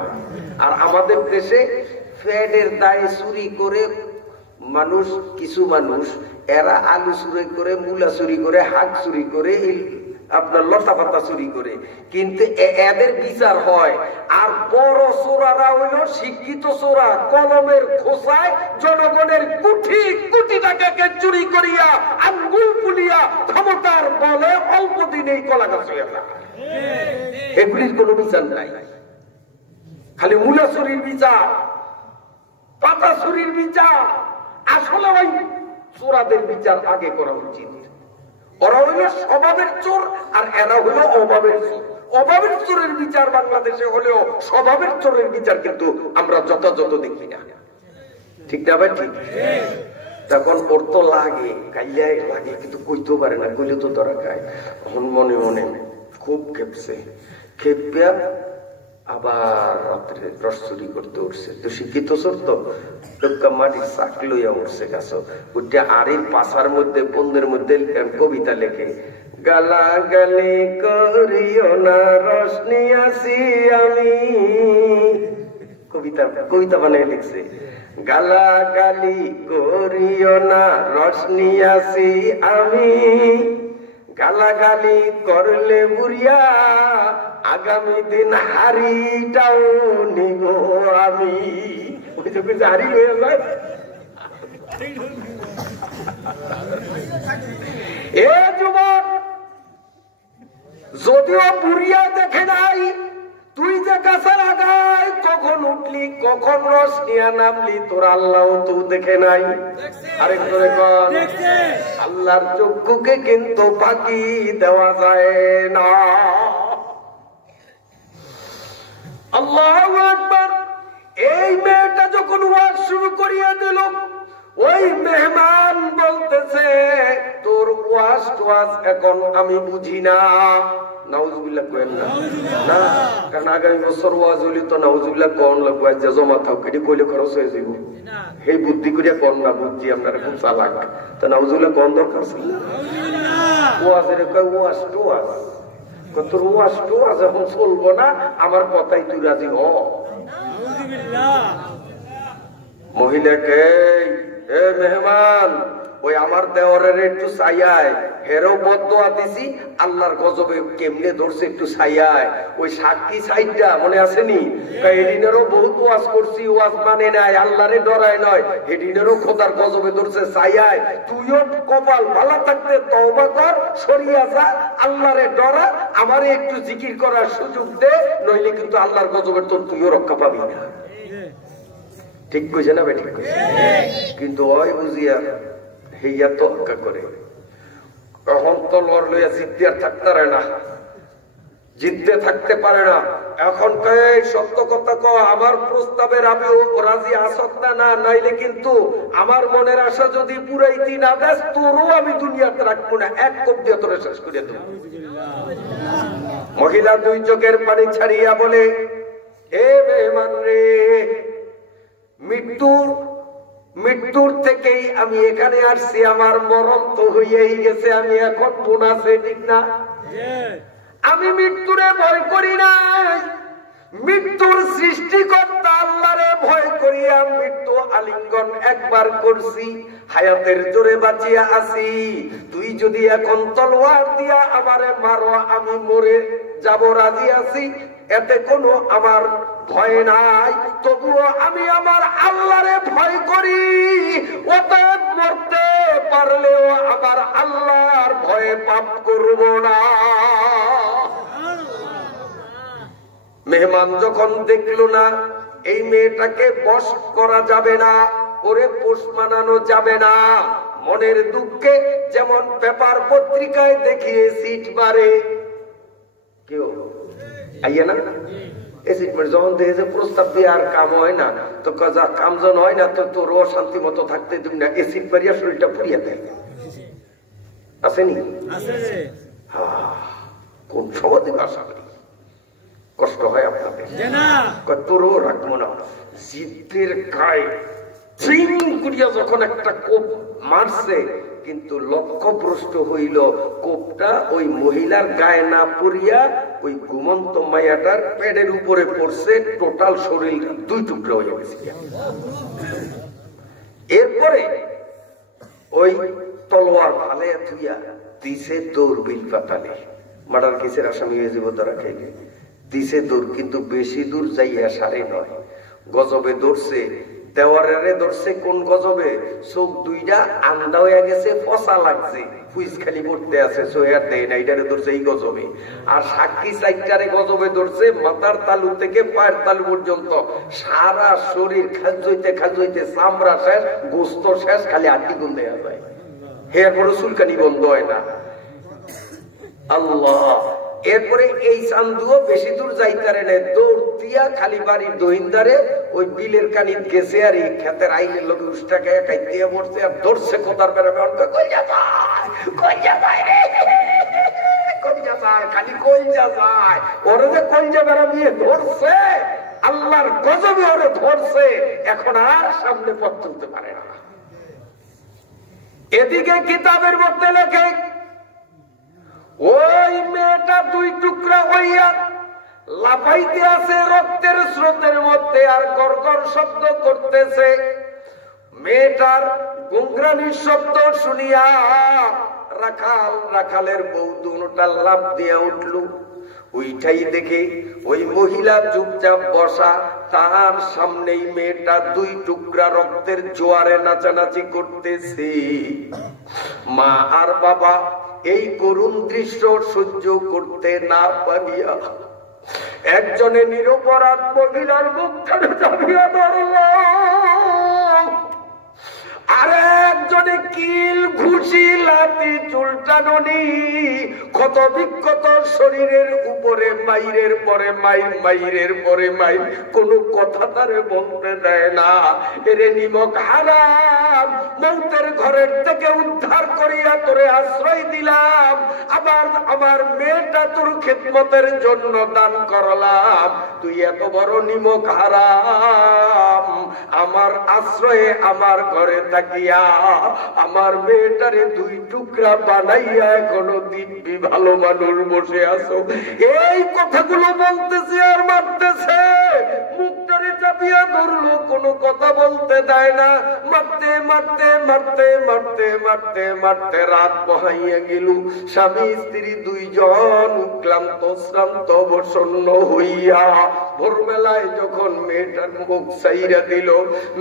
আর আমাদের দেশে ফ্যাটের দায়ে চুরি করে মানুষ, কিছু মানুষ এরা আলু চুরি করে, মূলা চুরি করে, হাক চুরি করে, আপনার লতা পাতা চুরি করে, কিন্তু এদের বিচার হয়। আর বড় চোরারা হইল শিক্ষিত চোরা, কলমের খোসায় জনগণের কোটি কোটি টাকাকে চুরি করিয়া আঙ্গুল ফুলিয়া ক্ষমতার বলে অল্প দিনেই কলা গাছ হয়ে যায়। এগুলির কোন বিচার নাই, খালি মূলা চুরির বিচার, পাতা চুরির বিচার। আসলে ওই চোরাদের বিচার আগে করা উচিত। ওরা হইল স্বভাবের চোর, আর এরা হইল অভাবের চোর। অভাবের চোরের বিচার বাংলাদেশে হলেও স্বভাবের চোরের বিচার কিন্তু আমরা যথাযথ দেখি না। ঠিক না ভাই? ঠিক। তখন ওর তো লাগে, কাইলাই লাগে, কিন্তু কইতেও পারে না, কইলে তো ধরা খায়। তখন মনে মনে খুব খেপছে, খেপিয়া আবার রাত্রে রস চুরি করতে উঠছে। তো শিক্ষিত চোর তো মাটির চাক লইয়া উঠছে গাছ, উঠে আরের পাশার মধ্যে বন্ধের মধ্যে কবিতা লেখে, গালাগালি করিও না রস নিয়াছি আমি। কবিতা কবিতা বানিয়ে লিখছে, গালাগালি করিও না রস নিয়াছি আমি, গালাগালি করলে বুড়িয়া আগামী দিন হাড়িটাও নিব আমি। ওই যে হাড়ি হয়ে যায়। এ যুবক, যদিও বুড়িয়া দেখে নাই তুই যে গাছের আগায় কখন উঠলি, কখন রস নিয়ে নামলি, তোর আল্লাহ তো দেখে নাই। আরেকজনে কর, আল্লাহর চক্ষুকে কিন্তু ফাঁকি দেওয়া যায় না। আল্লাহু আকবার। এই মেয়েটা যখন ওয়াজ শুরু করিয়া দিল, ওই মেহমান বলতেছে, তোর ওয়াজ টোয়াজ এখন আমি বুঝি না। নাউজুবিল্লাহ কইেন না, না, কারণ আগামী বছর ওয়াজ হইলে তো নাউজুবিল্লাহ কোন লাগবে, যে জমা থাক, এটি কইলে খরচ হয়ে যাব। এই বুদ্ধি করিয়া কোন না, বুদ্ধি আপনারা খুব চালাক, তো নাউজুবিল্লাহ কোন দরকার ছিল? ওয়াজের কয় ওয়াজ টোয়াজ, তোর ওয়াজ টোয়াজ এখন চলবো না, আমার কথাই তুই রাজি হ। মহিলাকে, এ মেহমান, ওই আমার দেওয়ারের একটু ছাইয়ায়, হেরও বদদোয়া দিছি, আল্লাহর গজবে কেমনে ধরছে একটু ছাইয়ায়। ওই সাক্ষী সাইডটা মনে আসেনি, এদিনেরও বহুত ওয়াজ করছি, ওয়াজ মানে নাই, আল্লাহরে ডরায় নয়, এদিনেরও খোদার গজবে ধরছে ছাইয়ায়। তুইও কপাল ভালো থাকতে তওবা কর, সরিয়া যা, আল্লাহরে ডরা, আমারে একটু জিকির করার সুযোগ দে, নইলে কিন্তু আল্লাহর গজবের তোর তুইও রক্ষা পাবি না। ঠিক কইছে না ভাই? ঠিক কইছে। কিন্তু ওই বুঝিয়া হেইয়া তর্কা করে, এখন তো লড় লইয়া জিততে আর থাকতে পারে না, জিততে থাকতে পারে না। এখন সত্য কথা ক, আমার প্রস্তাবের আমি রাজি আসত না, না নাইলে কিন্তু আমার মনের আশা যদি পুরাইতি না দেস, তোরও আমি দুনিয়াতে রাখবো না, এক কোপ দিয়ে তোরে শেষ করে দেব। মহিলা দুই চোখের পানি ছাড়িয়া বলে, হে মেহমান রে, মৃত্যুর থেকেই আমি এখানে আসছি, আমার মরণ তো হইয়াই গেছে, আমি এখন বোনাসে, ঠিক না? আমি মৃত্যুরে ভয় করি নাই, মৃত্যুর সৃষ্টিকর্তা আল্লাহরে ভয় করিয়া মৃত্যু আলিঙ্গন একবার করছি, হায়াতের জোরে বাঁচিয়া আছি। তুই যদি এখন তলোয়ার দিয়া আমারে মারো, আমি মরে যাব রাজি আছি, এতে কোনো আমার ভয় নাই। তবুও আমি আমার আল্লাহরে ভয় করি, অতএব মরতে পারলেও আমার আল্লাহর ভয়ে পাপ করব না। মেহমান যখন দেখলো না এই মেয়েটাকে বশ করা যাবে না, ওরে পোষ মানানো যাবে না, মনের দুঃখে যেমন পেপার পত্রিকায় দেখিয়ে সিট মারে, কেউ আইয়া না এসিড মারে, যখন দেখে যে প্রস্তাব দিয়ে আর কাম হয় না, তো কাম যখন হয় না, তো তোর শান্তি মতো থাকতে তুমি না, এসিড মারিয়া শরীরটা পুড়িয়া দেয়। আসেনি? কোন সমাজে বাসা করি, কষ্ট হয় আপনাদের? তোরও রাখবো না। জিদের গায়ে ট্রিং করিয়া যখন একটা কোপ মারছে, কিন্তু লক্ষ্যভ্রষ্ট হইল কোপটা ওই মহিলার গায়ে না পড়িয়া ওই ঘুমন্ত মায়াটার পেটের উপরে পড়ছে, টোটাল শরীর দুই টুকরা হয়ে গেছে। এরপরে ওই তলোয়ার ফালে থুইয়া দিছে দৌড়, বিল পাতালে মার্ডার কেসের আসামি হয়ে যাব তারা খেয়ে দিছে দৌড়, কিন্তু বেশি দূর যাইয়া সারে নয়, গজবে ধরছে, দেওয়ারে ধরছে। কোন গজবে? চোখ দুইটা আন্দা হয়ে গেছে, ফসা লাগছে, ফুইস খালি পড়তে আছে, সোয়ার দেয় না, এটারে ধরছে এই গজবে। আর সাক্ষী চাইটারে গজবে ধরছে, মাথার তালু থেকে পায়ের তালু পর্যন্ত সারা শরীর খাজইতে খাজইতে চামড়া শেষ, গোস্ত শেষ, খালি আড্ডি গুন দেওয়া যায়, হেয়ার বড় চুলকানি বন্ধ হয় না। আল্লাহ। এরপরে এই চান্দুও বেশি দূর যাইতারে না, দৌড় দিয়া খালি বাড়ির দহিন্দারে ওই বিলের কানি গেছে, আর এই খেতের আইলের লোক উষ্টাকে খাইতে পড়ছে, আর ধরছে কোদার বেড়াবে, কইজা যায় কইজা যায় রে, কইজা যায়, খালি কইজা যায়। ওরে যে কইজা বেড়াবিয়ে ধরছে, আল্লাহর গজবে ওরে ধরছে, এখন আর সামনে পথ চলতে পারে না। এদিকে কিতাবের মধ্যে লেখে ওই মেয়েটা দুই টুকরা হইয়া লাফাইতে আছে রক্তের স্রোতের মধ্যে, আর গড়গড় শব্দ করতেছে। মেয়েটার গুংরানির শব্দ শুনিয়া রাখালের বউ দুটা লাফ দিয়া উঠল। ওইটাই দেখে ওই মহিলা চুপচাপ বসা, তার সামনেই মেয়েটা দুই টুকরা রক্তের জোয়ারে নাচানাচি করতেছে। মা আর বাবা এই করুণ দৃশ্য সহ্য করতে না পারিয়া একজনে নিরপরাধ মহিলার মুখখানে চাপিয়া ধরল, আর একজনে কিল ঘুষি লাঠি চুলটানি ক্ষত বিক্ষত শরীরের উপরে মাইরের পরে মাইর, মাইরের পরে মাইর, কোনো কথা তারে বলতে দেয় না। এরে নিমক হারাম, মৌতের ঘরের থেকে উদ্ধার করিয়া তোরে আশ্রয় দিলাম, আবার আমার মেয়েটা তোর খেদমতের জন্য দান করলাম, তুই এত বড় নিমক হারাম আমার আশ্রয়ে আমার ঘরে থাকিয়া আমার মেয়েটারে দুই টুকরা বানাইয়া এখনো দিব্যি ভালো মানুষ বসে আছো। এই কথাগুলো বলতেছে আর মারতেছে, মুখটারে চাপিয়া ধরলো, কোনো কথা বলতে দেয় না। মারতে মারতে মারতে মারতে মারতে মারতে রাত বহাইয়া গেল। স্বামী স্ত্রী দুইজন ক্লান্ত শ্রান্ত অবসন্ন হইয়া ভোরবেলায় যখন মেয়েটার মুখ চাইরা দিল,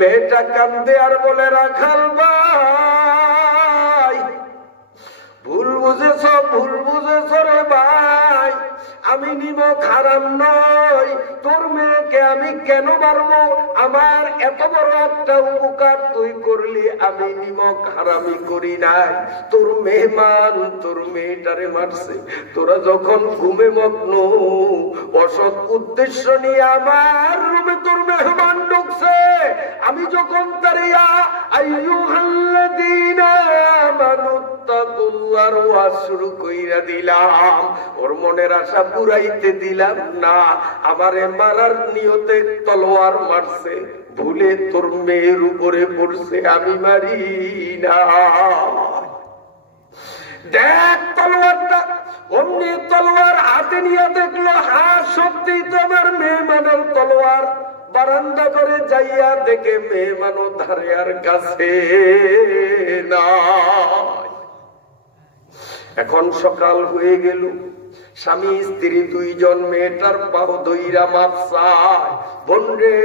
মেয়েটা কান্দে আর বলে, রাখাল ভাই ভুল বুঝেছ, ভুল বুঝেছ রে ভাই, আমি নিমক হারাম নই, তোর মেয়েকে আমি কেন মারবো? আমার এত বড় একটা উপকার তুই করলি, আমি নিমক হারামি করি নাই। তোর মেহমান তোর মেয়েটারে মারছে, তোরা যখন ঘুমে মগ্ন অসৎ উদ্দেশ্য নিয়ে আমার রুমে তোর মেহমান ঢুকছে, আমি যখন তারিয়া আইয়ুহাল্লাযীনা আমানুত্তাকুল্লাহর ওয়াজ শুরু কইরা দিলাম, ওর মনের আশা পুরাইতে দিলাম না। আমারে মারার নিয়তে তলোয়ার মারছে, ভুলে তোর মেয়ের উপরে পড়ছে, আমি মারি না। দেখ তলোয়ারটা অমনি তলোয়ার হাতে নিয়ে দেখলো হ্যাঁ সত্যি তো আমার মেহমানের তলোয়ার। বারান্দা করে যাইয়া দেখে মেহমানও ধারে আর কাছে নাই। এখন সকাল হয়ে গেল, স্বামী স্ত্রী দুইজন মেয়েটার পাও ধইরা মাপ চায়, বোন রে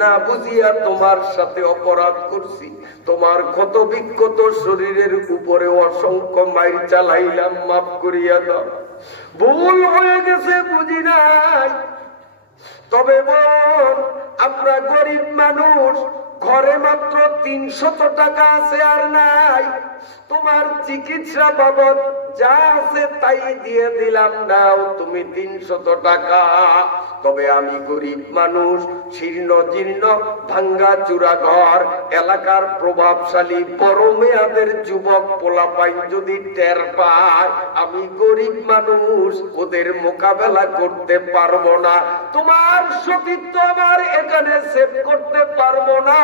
না বুঝিয়া তোমার সাথে অপরাধ করছি, তোমার ক্ষত বিক্ষত শরীরের উপরে অসংখ্য মাইল চালাইলাম, মাফ করিয়া দাও, ভুল হয়ে গেছে বুঝি নাই। তবে বোন আমরা গরিব মানুষ, ঘরে মাত্র 300 টাকা আছে আর নাই, তোমার চিকিৎসা বাবদ যা আছে তাই দিয়ে দিলাম, নাও তুমি 300 টাকা। তবে আমি গরিব মানুষ, শীর্ণ জীর্ণ ভাঙ্গা চূড়া ঘর, এলাকার প্রভাবশালী বড় মেয়াদের যুবক পোলাপাইন যদি টের পায় আমি গরিব মানুষ, ওদের মোকাবেলা করতে পারবো না, তোমার সতীত্ব আমার এখানে সেভ করতে পারবো না।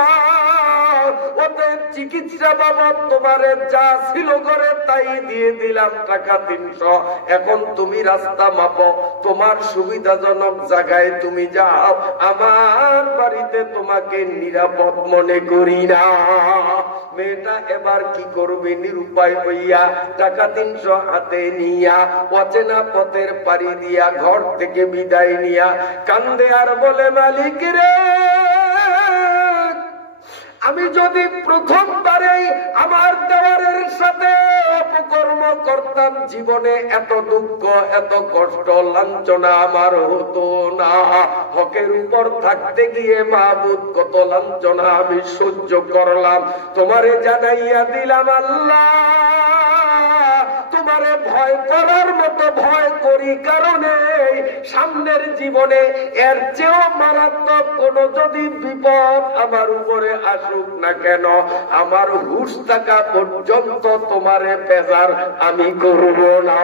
ওদের চিকিৎসা বাবদ তোমারে যা ছিল করে তাই দিয়ে দিলাম টাকা 300। এখন তুমি রাস্তা মাপো, তোমার সুবিধাজনক জায়গায় তুমি যাও, আমার বাড়িতে তোমাকে নিরাপদ মনে করি না। মেয়েটা এবার কি করবে, নিরুপায় হইয়া টাকা 300 হাতে নিয়া অচেনা পথের পাড়ি দিয়া ঘর থেকে বিদায় নিয়া কান্দে আর বলে, মালিক রে, আমি যদি প্রথমবারেই আমার দেওয়ারের সাথে অপকর্ম করতাম, জীবনে এত দুঃখ এত কষ্ট লাঞ্ছনা আমার হতো না। হকের উপর থাকতে গিয়ে মাহবুব কত লাঞ্ছনা আমি সহ্য করলাম, তোমারে জানাইয়া দিলাম আল্লাহ, তোমারে ভয় করার মতো ভয় করি কারণে সামনের জীবনে এর চেয়েও মারাত্মক কোন যদি বিপদ আমার উপরে আসুক না কেন, আমার হুঁশ থাকা পর্যন্ত তোমারে পেজার আমি করব না।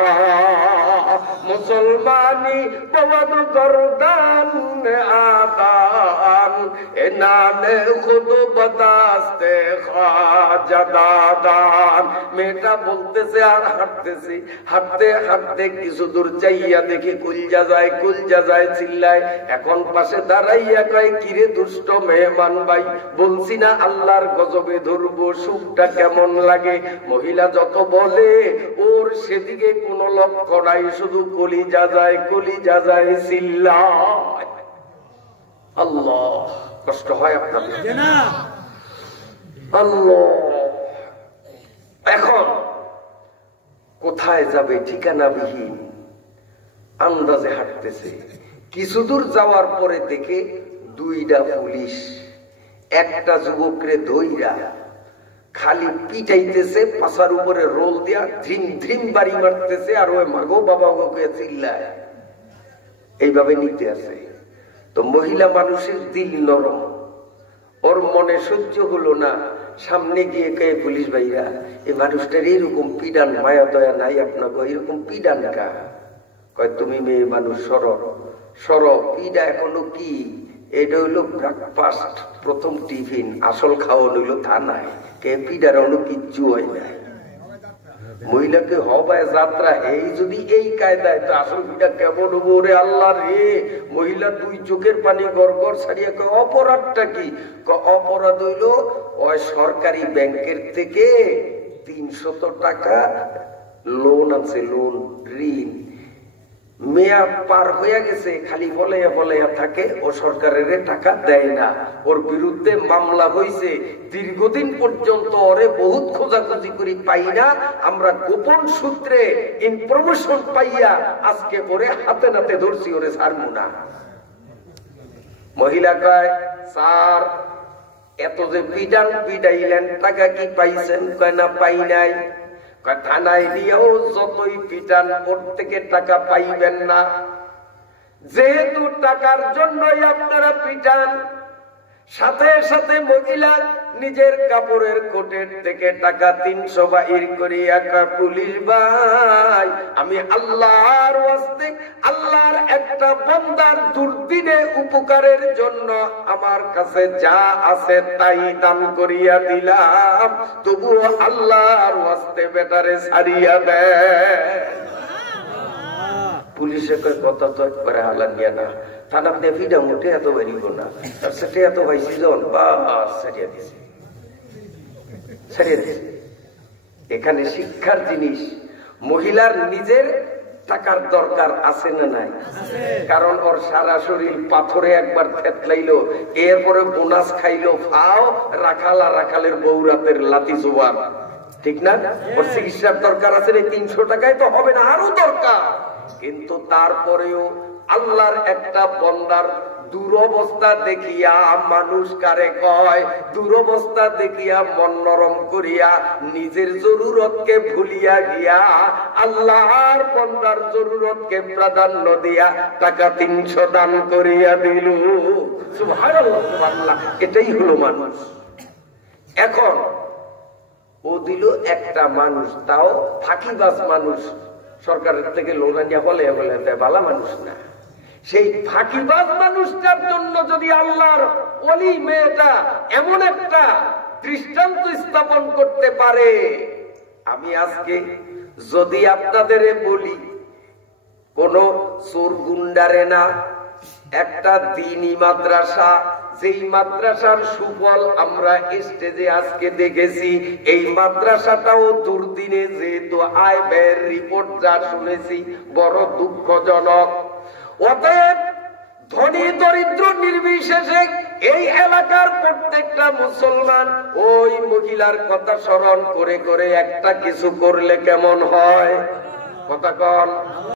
মুসলমানি বওয়াদ গরদান আদান এনানে খুদ বদাস্তে খাজা দাদান। মেয়েটা বলতেছে আর হাঁটতেছি, হাঁটতে হাঁটতে কিছু দূর যাইয়া দেখি কুলজা যায় চিল্লায়। এখন পাশে দাঁড়াইয়া কয়, কিরে দুষ্ট মেহমান ভাই, বলছি না আল্লাহর গজবে ধরবো, সুখটা কেমন লাগে? মহিলা যত বলে ওর সেদিকে কোনো লক্ষ্য নাই, শুধু কলিজা যায় চিল্লায়। আল্লাহ, কষ্ট হয় আপনাদের? আল্লাহ, এখন কোথায় যাবে ঠিকানাবিহীন আন্দাজে হাঁটতেছে। কিছু দূর যাওয়ার পরে দেখে 2টা পুলিশ একটা যুবকরে ধইরা খালি পিটাইতেছে, পাশার উপরে রোল দিয়া ধ্রিম ধ্রিম বাড়ি মারতেছে, আর ওই মাগো বাবা ওকে চিল্লায়, এইভাবে নিতে আছে। তো মহিলা মানুষের দিল নরম, ওর মনে সহ্য হলো না, সামনে গিয়ে কে, পুলিশ ভাইরা এই মানুষটার এরকম পিডান, মায়া দয়া নাই আপনাকে, এরকম পিডান কা? কয়, তুমি মেয়ে মানুষ, সর পিডা এখনো কি? এটা হইলো ব্রেকফাস্ট, প্রথম টিফিন, আসল খাওয়া হইলো থানায়, কে পিডার অন্য কিচ্ছু হয় না। মহিলাকে হবায় যাত্রা, এই যদি এই কায়দায় তো আসল পিডা কেমন হবো রে আল্লাহ রে। মহিলা 2 চোখের পানি গড়গড় ছাড়িয়া কয়, অপরাধটা কি? অপরাধ হইল ওই সরকারি ব্যাংকের থেকে 300 টাকা লোন আছে, লোন ঋণ, মেয়াদ পার হয়ে গেছে, খালি বলাইয়া থাকে, ও সরকারের টাকা দেয় না, ওর বিরুদ্ধে মামলা হয়েছে, দীর্ঘদিন পর্যন্ত ওরে বহুত খোঁজাখুঁজি করি পাই না, আমরা গোপন সূত্রে ইনফরমেশন পাইয়া আজকে পরে হাতে নাতে ধরছি, ওরে ছাড়বো না। মহিলা কয়, স্যার এত যে পিডাইলেন, টাকা কি পাইছেন? কয়, না পাই নাই। থানায় দিয়েও যতই পিটান, ওর থেকে টাকা পাইবেন না, যেহেতু টাকার জন্যই আপনারা পিটান। সাথে সাথে মহিলা নিজের কাপড়ের কোটের থেকে টাকা 300 বাহির করিয়া কয়, পুলিশ ভাই, আমি আল্লাহর ওয়াস্তে, আল্লাহর একটা বান্দার দুর্দিনে উপকারের জন্য আমার কাছে যা আছে তাই দান করিয়া দিলাম, তবুও আল্লাহর ওয়াস্তে বেটারে ছাড়িয়া দেন। পুলিশে কয় কথা তো একবারে হালান নিয়ে না, থানা নেফিটা মোটে এত বেরিব না, তার সাথে এত ভাইসি জন বাস ছাড়িয়ে দিছে, ছাড়িয়ে দিছে। এখানে শিক্ষার জিনিস। মহিলার নিজের টাকার দরকার আছে না নাই? কারণ ওর সারা শরীর পাথরে একবার থেতলাইলো, এরপরে বোনাস খাইলো, ফাও রাখাল আর রাখালের বউরাতের লাতি জোবান, ঠিক না? ওর চিকিৎসার দরকার আছে, 300 টাকায় তো হবে না, আরো দরকার। কিন্তু তারপরেও আল্লাহর একটা বন্দার দুরবস্থা দেখিয়া মানুষ কারে কয়, দুরবস্থা দেখিয়া মন নরম করিয়া নিজের জরুরতকে ভুলিয়া গিয়া আল্লাহর বন্দার জরুরতকে প্রাধান্য দিয়া টাকা 300 দান করিয়া দিল। সুবহানাল্লাহ, সুবহানাল্লাহ। এটাই হলো মানুষ। এখন ও দিল একটা মানুষ, তাও ফাঁকিবাজ মানুষ, সরকারের থেকে লোন আনিয়া বলে বলে ভালো মানুষ না। সেই ফাঁকিবাজ মানুষটার জন্য যদি আল্লাহর ওলি মেয়েটা এমন একটা দৃষ্টান্ত স্থাপন করতে পারে, আমি আজকে যদি আপনাদের বলি কোন চোর গুন্ডারে না, একটা দ্বীনি মাদ্রাসা, যেই মাদ্রাসার সুফল আমরা স্টেজে আজকে দেখেছি, এই মাদ্রাসাটাও দুর্দিনে যেহেতু আয় ব্যয়ের রিপোর্ট যা শুনেছি বড় দুঃখজনক। অতএব ধনী দরিদ্র নির্বিশেষে এই এলাকার প্রত্যেকটা মুসলমান ওই মহিলার কথা স্মরণ করে করে একটা কিছু করলে কেমন হয়? কথা কন।